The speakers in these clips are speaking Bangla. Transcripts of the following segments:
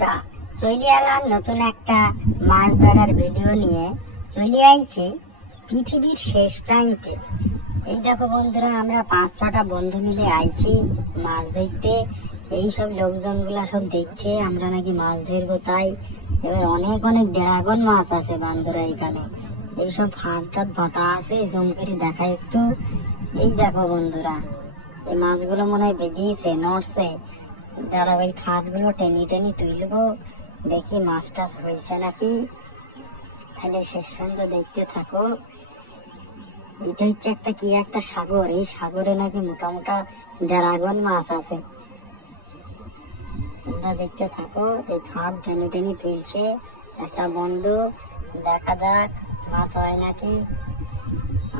বন্ধুরা, চলে এলাম নতুন একটা মাছ ধরার ভিডিও নিয়ে। চলে আইছে পৃথিবীর শেষ প্রান্তে। এই দেখো বন্ধুরা, আমরা 5-6টা বন্ধু মিলে আইছি মাছ ধরতে। এইসব লোকজনগুলা সব দেখছে আমরা নাকি মাছ ধরবো, তাই এবার অনেক অনেক ড্রাগন মাছ আছে বন্ধুরা এখানে। এইসব ফাঁদ টাদ পাতা আছে, জুম করে দেখা একটু। এই দেখো বন্ধুরা, এই মাছগুলো মনে হয় বেঁধিয়েছে, নড়ছে। দাঁড়াও, এই ফাঁদগুলো টেনে টেনে তুলবো, দেখি মাছ টাছ হয়েছে নাকি। তাহলে শেষ পর্যন্ত দেখতে থাকো। এটা হচ্ছে একটা কি একটা সাগর, এই সাগরে নাকি মোটা মোটা ড্রাগন মাছ আছে। তোমরা দেখতে থাকো। এই ফাঁদ টেনে টেনে তুলছে একটা বন্ধু, দেখা যাক মাছ হয় নাকি।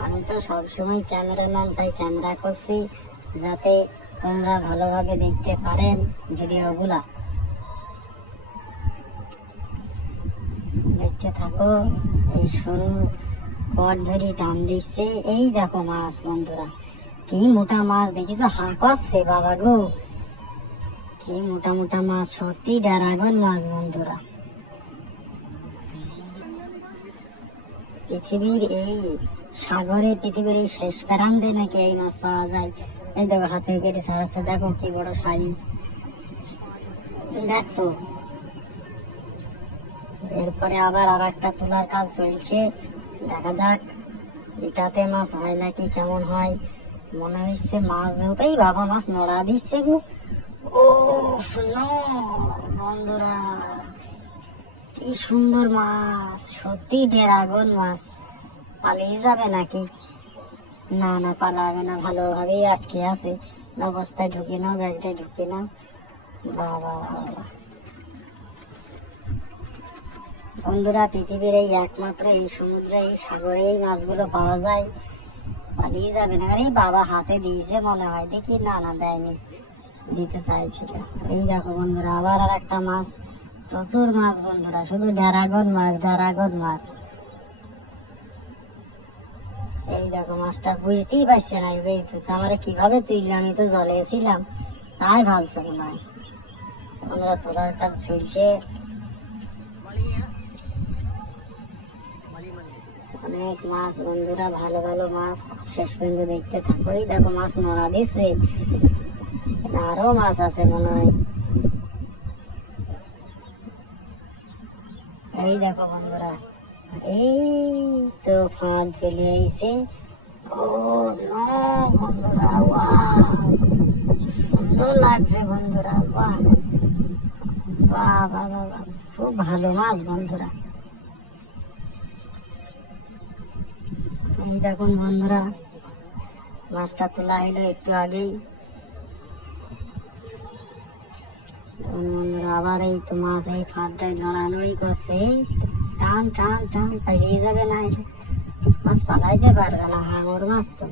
আমি তো সবসময় ক্যামেরাম্যান, তাই ক্যামেরা করছি যাতে তোমরা ভালোভাবে দেখতে পারেন ভিডিওগুলা। দেখতে থাকো। এই সরু কট ধরি টান দিচ্ছে। এই দেখো মাছ বন্ধুরা, কি মোটা মাছ দেখিছো, হাঁক আসছে বাবা গো, কি মোটা মোটা মাছ, সত্যি ড্রাগন মাছ বন্ধুরা। পৃথিবীর এই সাগরে, পৃথিবীর এই শেষ প্রান্তে নাকি এই মাছ পাওয়া যায়। এই দেখো হাতে কেটে ছাড়াচ্ছে, দেখো কি বড় সাইজ, দেখছো। এরপরে আবার আর একটা তোলার কাজ চলছে, দেখা যাক এটাতে মাছ হয় নাকি, কেমন হয়। মনে হচ্ছে মাছ হতেই বাবা মাছ নড়া দিচ্ছে গো। ও শুনো বন্ধুরা, কি সুন্দর মাছ, সত্যি ড্রাগন মাছ। পালিয়ে যাবে নাকি? না না, পালাবে না, ভালোভাবেই আটকে আছে। অবস্থায় ঢুকে নাও, ব্যাগটায় ঢুকে নাও। বাবা বাবা বন্ধুরা, পৃথিবীর এই একমাত্র এই সমুদ্রে, এই সাগরে এই মাছগুলো পাওয়া যায়। পালিয়ে যাবে না। আরে বাবা হাতে দিয়েছে মনে হয়, দেখি। না না, দেয়নি, দিতে চাইছিল। এই দেখো বন্ধুরা, আবার আর একটা মাছ, প্রচুর মাছ বন্ধুরা, শুধু ড্রাগন মাছ, ড্রাগন মাছ। এই দেখো মাছটা বুঝতেই পারছে না যেহেতু, আমার কিভাবে তুললাম, আমি তো জলে ছিলাম, তাই ভাবছে মনে হয়। আমরা তোলার কাজ চলছে। অনেক মাছ বন্ধুরা, ভালো ভালো মাছ, শেষ পর্যন্ত দেখতে থাকো। এই দেখো মাছ নড়া দিচ্ছে, আরো মাছ আছে মনে হয়। এই দেখো বন্ধুরা, এই তো ফাঁদ চলে আইছে। ও নো বন্ধুরা, ওয়াও, সুন্দর লাগছে বন্ধুরা, বাহ বাহ বাহ বাহ, খুব ভালো মাছ বন্ধুরা। এই দেখুন বন্ধুরা, মাছটা তোলা হলো একটু আগেই। বন্ধুরা আবার এই তো মাছ এই ফাঁদটায় লড়ালড়ি করছে, এই টান টান টান, পালিয়ে যাবে না, মাছ পালাইতে পারবে না, হাঙর মাছ তো।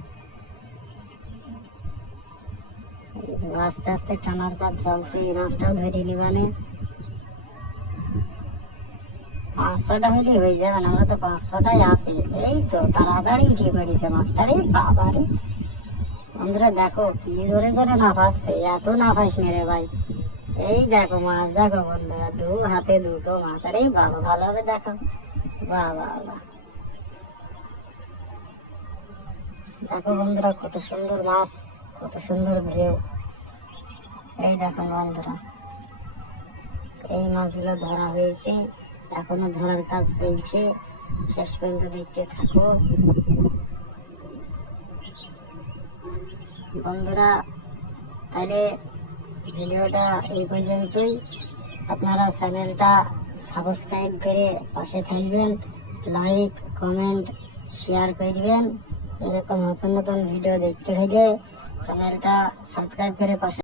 আস্তে আস্তে টানার কাজ চলছে, এই মাছটাও ধরে নিবানে। 500টা হলে হয়ে যাবে না, আমরা তো 500টাই আছে। এই তো তাড়াতাড়ি উঠে পড়েছে মাছটা, রে বাবা রে। বন্ধুরা দেখো কি জোরে জোরে নাফাচ্ছে, এত নাফাইস নে রে ভাই। এই দেখো মাছ, দেখো বন্ধুরা, দু হাতে দুটো মাছ। আরে বাবা, ভালোভাবে দেখো, বাহ বাহ বাহ। দেখো বন্ধুরা, কত সুন্দর মাছ, কত সুন্দর ভিউ। এই দেখো বন্ধুরা, এই মাছগুলো ধরা হয়েছে, এখনো ধরার কাজ চলছে, শেষ পর্যন্ত দেখতে থাকো বন্ধুরা। তাহলে ভিডিওটা এই পর্যন্তই। আপনারা চ্যানেলটা সাবস্ক্রাইব করে পাশে থাকবেন, লাইক কমেন্ট শেয়ার করবেন। এরকম নতুন নতুন ভিডিও দেখতে হলে চ্যানেলটা সাবস্ক্রাইব করে পাশে